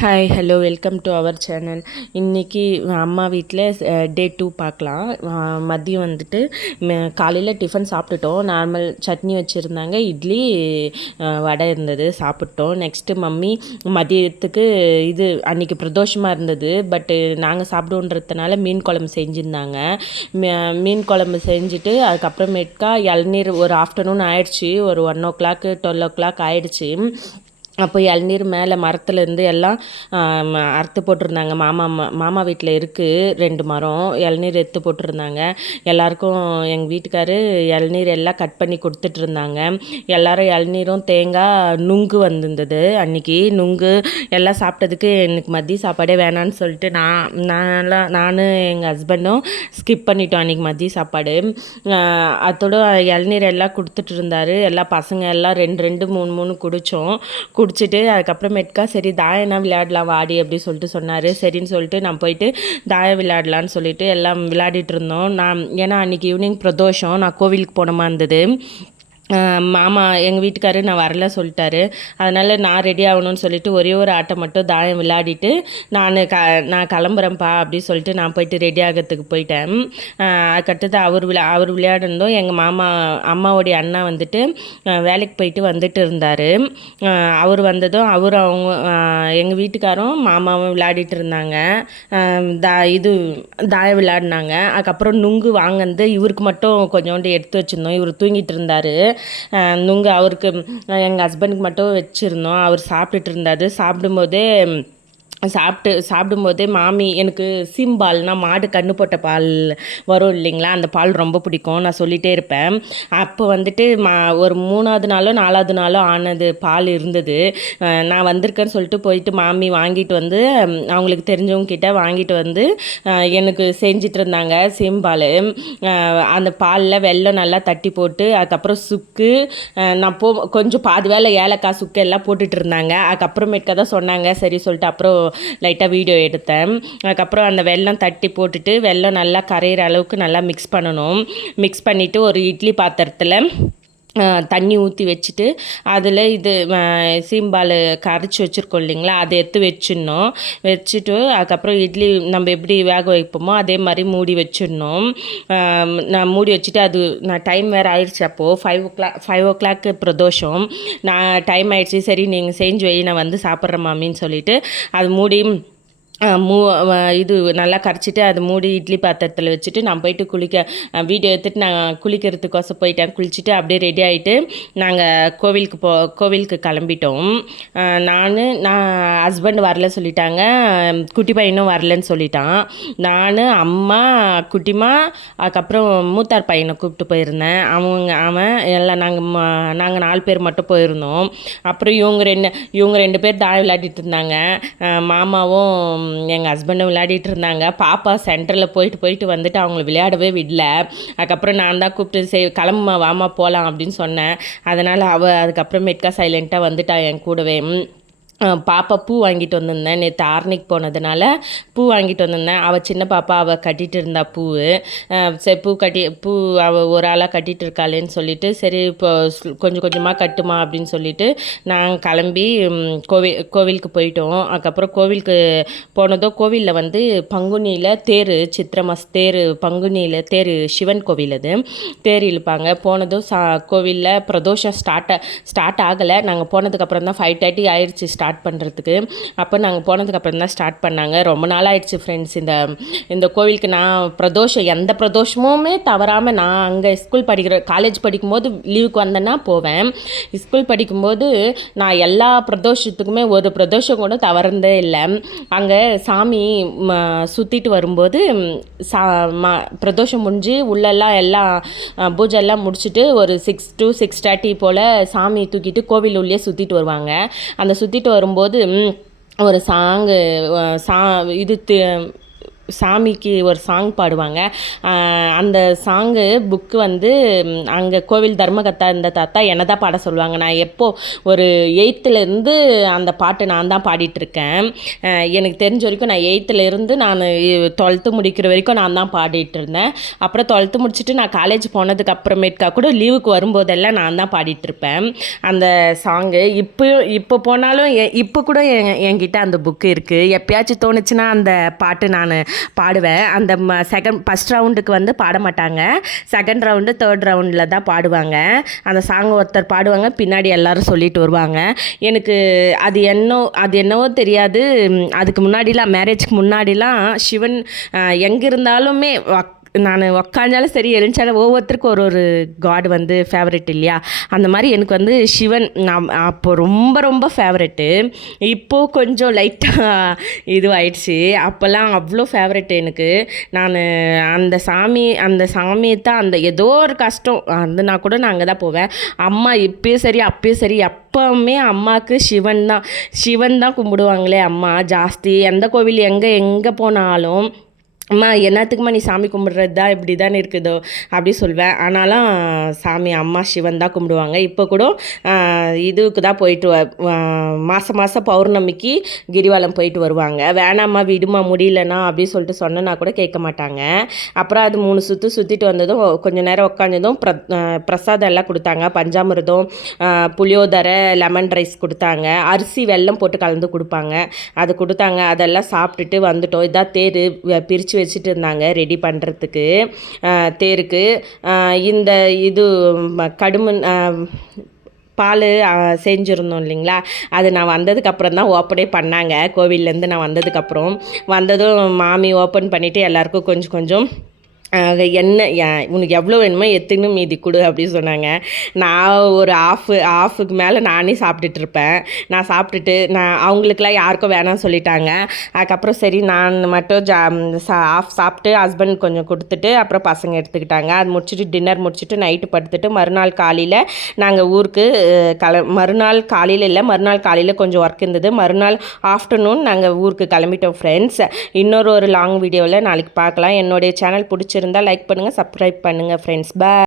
Hi hello welcome to our channel இன்றைக்கி அம்மா வீட்டில் டே டூ பார்க்கலாம். மதியம் வந்துட்டு காலையில் டிஃபன் சாப்பிட்டுட்டோம். நார்மல் சட்னி வச்சுருந்தாங்க. இட்லி வடை இருந்தது. சாப்பிட்டோம். நெக்ஸ்ட்டு மம்மி மதியத்துக்கு இது அன்றைக்கி பிரதோஷமாக இருந்தது. பட்டு நாங்கள் சாப்பிடுன்றதுனால மீன் குழம்பு செஞ்சுருந்தாங்க. மீன் குழம்பு செஞ்சுட்டு அதுக்கப்புறமேட்டுக்கா இளநீர் ஒரு ஆஃப்டர்நூன் ஆயிடுச்சு. ஒரு one o'clock twelve o'clock ஆயிடுச்சு. அப்போ இளநீர் மேலே மரத்துலேருந்து எல்லாம் அறுத்து போட்டிருந்தாங்க. மாமா மாமா வீட்டில் இருக்குது ரெண்டு மரம். இளநீர் எடுத்து போட்டிருந்தாங்க. எல்லாருக்கும் எங்கள் வீட்டுக்காரு இளநீர் எல்லாம் கட் பண்ணி கொடுத்துட்டு இருந்தாங்க எல்லாரும் இளநீரும் தேங்காய் நுங்கு வந்திருந்தது அன்னைக்கு. நுங்கு எல்லாம் சாப்பிட்டதுக்கு எனக்கு மதிய சாப்பாடே வேணான்னு சொல்லிட்டு நான் நான்லாம் நான் எங்கள் ஹஸ்பண்டும் ஸ்கிப் பண்ணிட்டோம் அன்றைக்கி மதிய சாப்பாடு. ஆஹ் அதோட இளநீர் எல்லாம் கொடுத்துட்டு இருந்தார் எல்லா பசங்க எல்லாம் ரெண்டு ரெண்டு மூணு மூணு குடித்தோம் குடிச்சிட்டு அதுக்கப்புறமேட்டுக்கா சரி தாயனா விளையாடலாம் வாடி அப்படி சொல்லிட்டு சொன்னார். சரின்னு சொல்லிட்டு நான் போயிட்டு தாயம் விளையாடலான்னு சொல்லிட்டு எல்லாம் விளையாடிட்டு இருந்தோம். நான் ஏன்னா அன்றைக்கி ஈவினிங் பிரதோஷம். நான் கோவிலுக்கு போனமா இருந்தது. மாமா எங்கள் வீட்டுக்காரு நான் வரல சொல்லிட்டாரு. அதனால் நான் ரெடி ஆகணும்னு சொல்லிட்டு ஒரே ஒரு ஆட்டை மட்டும் தாயம் விளையாடிட்டு நான் க நான் கிளம்புறேன்ப்பா அப்படின்னு சொல்லிட்டு நான் போயிட்டு ரெடி ஆகிறதுக்கு போயிட்டேன். அதுக்கடுத்தது அவர் விளா அவர் விளையாடிருந்தோம் எங்கள் மாமா அம்மாவுடைய அண்ணா வந்துட்டு வேலைக்கு போயிட்டு வந்துட்டு இருந்தார். அவர் வந்ததும் அவர் அவங்க எங்கள் வீட்டுக்காரும் மாமாவும் விளையாடிட்டு இருந்தாங்க. தா இது தாயம் விளையாடினாங்க. அதுக்கப்புறம் நுங்கு வாங்கினது இவருக்கு மட்டும் கொஞ்சோண்டு எடுத்து வச்சுருந்தோம். இவர் தூங்கிட்டு இருந்தார். நுங்கு அவருக்கு எங்கள் ஹஸ்பண்டுக்கு மட்டும் வச்சுருந்தோம். அவர் சாப்பிட்டுட்டு இருந்தாரு. சாப்பிடும்போதே சாப்பிட்டு சாப்பிடும்போதே மாமி எனக்கு சீம்பால்னா மாடு கண்ணு போட்ட பால் வரும் இல்லைங்களா? அந்த பால் ரொம்ப பிடிக்கும். நான் சொல்லிகிட்டே இருப்பேன். அப்போ வந்துட்டு மா ஒரு மூணாவது நாளோ நாலாவது நாளோ ஆனது பால் இருந்தது. நான் வந்திருக்கேன்னு சொல்லிட்டு போயிட்டு மாமி வாங்கிட்டு வந்து அவங்களுக்கு தெரிஞ்சவங்க கிட்ட வாங்கிட்டு வந்து எனக்கு செஞ்சிட்டு இருந்தாங்க சீம்பால் அந்த பாலில் வெள்ளம் நல்லா தட்டி போட்டு அதுக்கப்புறம் சுக்கு நான் போ கொஞ்சம் பாதி வேலை ஏலக்காய் சுக்கு எல்லாம் போட்டுட்டு இருந்தாங்க. அதுக்கப்புறமேட்டுக்கா தான் சொன்னாங்க. சரி சொல்லிட்டு அப்புறம் லைட்டாக வீடியோ எடுத்தேன். அதுக்கப்புறம் அந்த வெல்லம் தட்டி போட்டுட்டு வெல்லம் நல்லா கரையிற அளவுக்கு நல்லா மிக்ஸ் பண்ணணும். மிக்ஸ் பண்ணிவிட்டு ஒரு இட்லி பாத்திரத்தில் தண்ணி ஊற்றி வச்சுட்டு அதில் இது சீம்பால் கரைச்சி வச்சுருக்கோம் இல்லைங்களா? அதை எடுத்து வச்சிடணும். வச்சுட்டு அதுக்கப்புறம் இட்லி நம்ம எப்படி வேக வைப்போமோ அதே மாதிரி மூடி வச்சிடணும். நான் மூடி வச்சுட்டு அது நான் டைம் வேறு ஆயிடுச்சு அப்போது five o'clock five o'clock பிரதோஷம். நான் டைம் ஆயிடுச்சு. சரி நீங்கள் செஞ்சு வை நான் வந்து சாப்பிட்றேன் மாமின்னு சொல்லிட்டு அது மூடி மூ இது நல்லா கரைச்சிட்டு அதை மூடி இட்லி பாத்திரத்தில் வச்சுட்டு நான் போயிட்டு குளிக்க வீடியோ எடுத்துட்டு நான் குளிக்கிறதுக்கோசம் போயிட்டேன். குளிச்சுட்டு அப்படியே ரெடி ஆகிட்டு நாங்கள் கோவிலுக்கு போ கோவிலுக்கு கிளம்பிட்டோம். நான் நான் ஹஸ்பண்ட் வரல சொல்லிட்டாங்க. குட்டி பையனும் வரலன்னு சொல்லிட்டான். நான் அம்மா குட்டிமா அதுக்கப்புறம் மூத்தார் பையனை கூப்பிட்டு போயிருந்தேன். அவங்க அவன் எல்லாம் நாங்கள் நாங்கள் நாலு பேர் மட்டும் போயிருந்தோம். அப்புறம் இவங்க ரெண்டு இவங்க ரெண்டு பேர் தாய் விளையாடிட்டு இருந்தாங்க. மாமாவும் எங்கள் ஹஸ்பண்டும் விளையாடிட்டு இருந்தாங்க. பாப்பா சென்டரில் போயிட்டு போயிட்டு வந்துட்டு அவங்கள விளையாடவே விடல. அதுக்கப்புறம் நான் தான் கூப்பிட்டு சரி கிளம்புமா வாமா போகலாம் அப்படின்னு சொன்னேன். அதனால் அவள் அதுக்கப்புறம் மெட்கா சைலண்ட்டாக வந்துட்டா என் கூடவே. பாப்பா பூ வாங்கிட்டு வந்திருந்தேன். நேற்று ஆர்னிக் போனதுனால பூ வாங்கிட்டு வந்திருந்தேன். அவள் சின்ன பாப்பா அவள் கட்டிகிட்டு இருந்தா பூ சரி பூ கட்டி பூ அவள் ஒரு ஆளாக கட்டிகிட்டு இருக்காளேன்னு சொல்லிட்டு சரி இப்போ கொஞ்சம் கொஞ்சமாக கட்டுமா அப்படின்னு சொல்லிட்டு நாங்கள் கிளம்பி கோவில் கோவிலுக்கு போயிட்டோம். அதுக்கப்புறம் கோவிலுக்கு போனதோ கோவிலில் வந்து பங்குனியில் தேர் சித்திரை மாச தேர் பங்குனியில் தேர் சிவன் கோவில் அது. தேர் இழுப்பாங்க. போனதும் சா கோவிலில் பிரதோஷம் ஸ்டார்ட் ஸ்டார்ட் ஆகலை. நாங்கள் போனதுக்கப்புறம் தான் ஃபைவ் தேர்ட்டி ஆயிடுச்சு ஸ்டார்ட் ஸ்டார்ட் பண்ணுறதுக்கு அப்போ நாங்கள் போனதுக்கப்புறம் தான் ஸ்டார்ட் பண்ணாங்க. ரொம்ப நாள் ஆயிடுச்சு ஃப்ரெண்ட்ஸ் இந்த இந்த கோவிலுக்கு நான் பிரதோஷம் எந்த பிரதோஷமுமே தவறாமல் நான் அங்கே ஸ்கூல் படிக்கிற காலேஜ் படிக்கும்போது லீவுக்கு வந்தேன்னா போவேன். ஸ்கூல் படிக்கும்போது நான் எல்லா பிரதோஷத்துக்குமே ஒரு பிரதோஷம் கூட தவறந்தே இல்லை. அங்கே சாமி சுற்றிட்டு வரும்போது சா ம பிரதோஷம் முடிஞ்சு உள்ளெல்லாம் எல்லாம் அஹ், பூஜை எல்லாம் முடிச்சுட்டு ஒரு சிக்ஸ் டு சிக்ஸ் தேர்ட்டி போல் சாமி தூக்கிட்டு கோவில் உள்ளே சுற்றிட்டு வருவாங்க. அந்த சுற்றிட்டு வரும்போது ஒரு சாங்கு சா இது சாமிக்கு ஒரு சாங் பாடுவாங்க. அந்த சாங்கு புக்கு வந்து அங்கே கோவில் தர்மகத்தா இந்த தாத்தா என்னை தான் பாட சொல்லுவாங்க. நான் எப்போ ஒரு எயித்துலேருந்து அந்த பாட்டு நான் தான் பாடிட்டுருக்கேன் எனக்கு தெரிஞ்ச வரைக்கும் நான் எயித்துலேருந்து நான் டுவெல்த்து முடிக்கிற வரைக்கும் நான் தான் பாடிட்டு இருந்தேன். அப்புறம் டுவெல்த்து முடிச்சுட்டு நான் காலேஜ் போனதுக்கு அப்புறமேட்கா கூட லீவுக்கு வரும்போதெல்லாம் நான் தான் பாடிட்டுருப்பேன் அந்த சாங்கு இப்போ இப்போ போனாலும் எ- இப்போ கூட என் என்கிட்ட அந்த புக்கு இருக்குது எப்பயாச்சும் தோணுச்சுன்னா அந்த பாட்டு நான் பாடுவேன். அந்த செகண்ட் ஃபஸ்ட் ரவுண்டுக்கு வந்து பாட மாட்டாங்க. செகண்ட் ரவுண்டு தேர்ட் ரவுண்டில் தான் பாடுவாங்க. அந்த சாங் ஒருத்தர் பாடுவாங்க பின்னாடி எல்லாரும் சொல்லிட்டு வருவாங்க. எனக்கு அது என்னோ அது என்னவோ தெரியாது. அதுக்கு முன்னாடிலாம் மேரேஜ்க்கு முன்னாடிலாம் சிவன் எங்கே இருந்தாலுமே நான் உக்காஞ்சாலும் சரி எழுந்தாலும் ஒவ்வொருத்தருக்கும் ஒரு ஒரு காட் வந்து ஃபேவரெட் இல்லையா? அந்த மாதிரி எனக்கு வந்து சிவன் நான் அப்போ ரொம்ப ரொம்ப ஃபேவரெட்டு இப்போது கொஞ்சம் லைட்டாக இதுவாயிடுச்சு. அப்போல்லாம் அவ்வளோ ஃபேவரெட் எனக்கு. நான் அந்த சாமி அந்த சாமியை தான் அந்த ஏதோ ஒரு கஷ்டம் அதுனா கூட நான் அங்கே தான் போவேன். அம்மா இப்பயும் சரி அப்பயும் சரி எப்பவுமே அம்மாவுக்கு சிவன் தான். சிவன் தான் கும்பிடுவாங்களே அம்மா. ஜாஸ்தி எந்த கோவில் எங்கே எங்கே போனாலும் அம்மா என்னத்துக்குமா நீ சாமி கும்பிட்றது? தான் இப்படி தானே இருக்குதோ? அப்படி சொல்வேன். ஆனாலும் சாமி அம்மா சிவன் தான் கும்பிடுவாங்க. இப்போ கூட இதுக்கு தான் போயிட்டு வ- மாதம் மாதம் பௌர்ணமிக்கு கிரிவலம் போயிட்டு வருவாங்க. வேணாம்மா விடுமா முடியலனா அப்படின்னு சொல்லிட்டு சொன்னனா கூட கேட்க மாட்டாங்க. அப்புறம் அது மூணு சுற்று சுற்றிட்டு வந்ததும் கொஞ்ச நேரம் உட்காந்ததும் பிர பிரசாதம் எல்லாம் கொடுத்தாங்க. பஞ்சாமிரதம் புளியோதரை லெமன் ரைஸ் கொடுத்தாங்க. அரிசி வெல்லம் போட்டு கலந்து கொடுப்பாங்க. அது கொடுத்தாங்க. அதெல்லாம் சாப்பிட்டுட்டு வந்துட்டோம். இதான் தேர் பிரித்து வச்சுட்டு இருந்தாங்க ரெடி பண்ணுறதுக்கு தேருக்கு. இந்த இது கடுமன் பால் செஞ்சுருந்தோம் இல்லைங்களா? அது நான் வந்ததுக்கப்புறம் தான் ஓப்பனே பண்ணாங்க. கோவில்லேருந்து நான் வந்ததுக்கப்புறம் வந்ததும் மாமி ஓப்பன் பண்ணிவிட்டு எல்லாருக்கும் கொஞ்சம் கொஞ்சம் அது என்ன உனக்கு எவ்வளோ வேணுமோ எத்துன்னு மீதி கொடு அப்படின்னு சொன்னாங்க. நான் ஒரு ஆஃபு ஆஃபுக்கு மேலே நானே சாப்பிட்டுட்டு இருப்பேன். நான் சாப்பிட்டுட்டு நான் அவங்களுக்குலாம் யாருக்கும் வேணாம்னு சொல்லிட்டாங்க. அதுக்கப்புறம் சரி நான் மட்டும் ஜா சா ஆஃப் சாப்பிட்டு ஹஸ்பண்ட் கொஞ்சம் கொடுத்துட்டு அப்புறம் பசங்க எடுத்துக்கிட்டாங்க. அது முடிச்சுட்டு டின்னர் முடிச்சுட்டு நைட்டு படுத்துட்டு மறுநாள் காலையில் நாங்கள் ஊருக்கு கல மறுநாள் காலையில் இல்லை மறுநாள் காலையில் கொஞ்சம் ஒர்க் இருந்தது. மறுநாள் ஆஃப்டர்நூன் நாங்கள் ஊருக்கு கிளம்பிட்டோம் ஃப்ரெண்ட்ஸ் இன்னொரு ஒரு லாங் வீடியோவில் நாளைக்கு பார்க்கலாம். என்னுடைய சேனல் பிடிச்சிருந்தா லைக் பண்ணுங்கள் சப்ஸ்கிரைப் பண்ணுங்கள் ஃப்ரெண்ட்ஸ் பாய்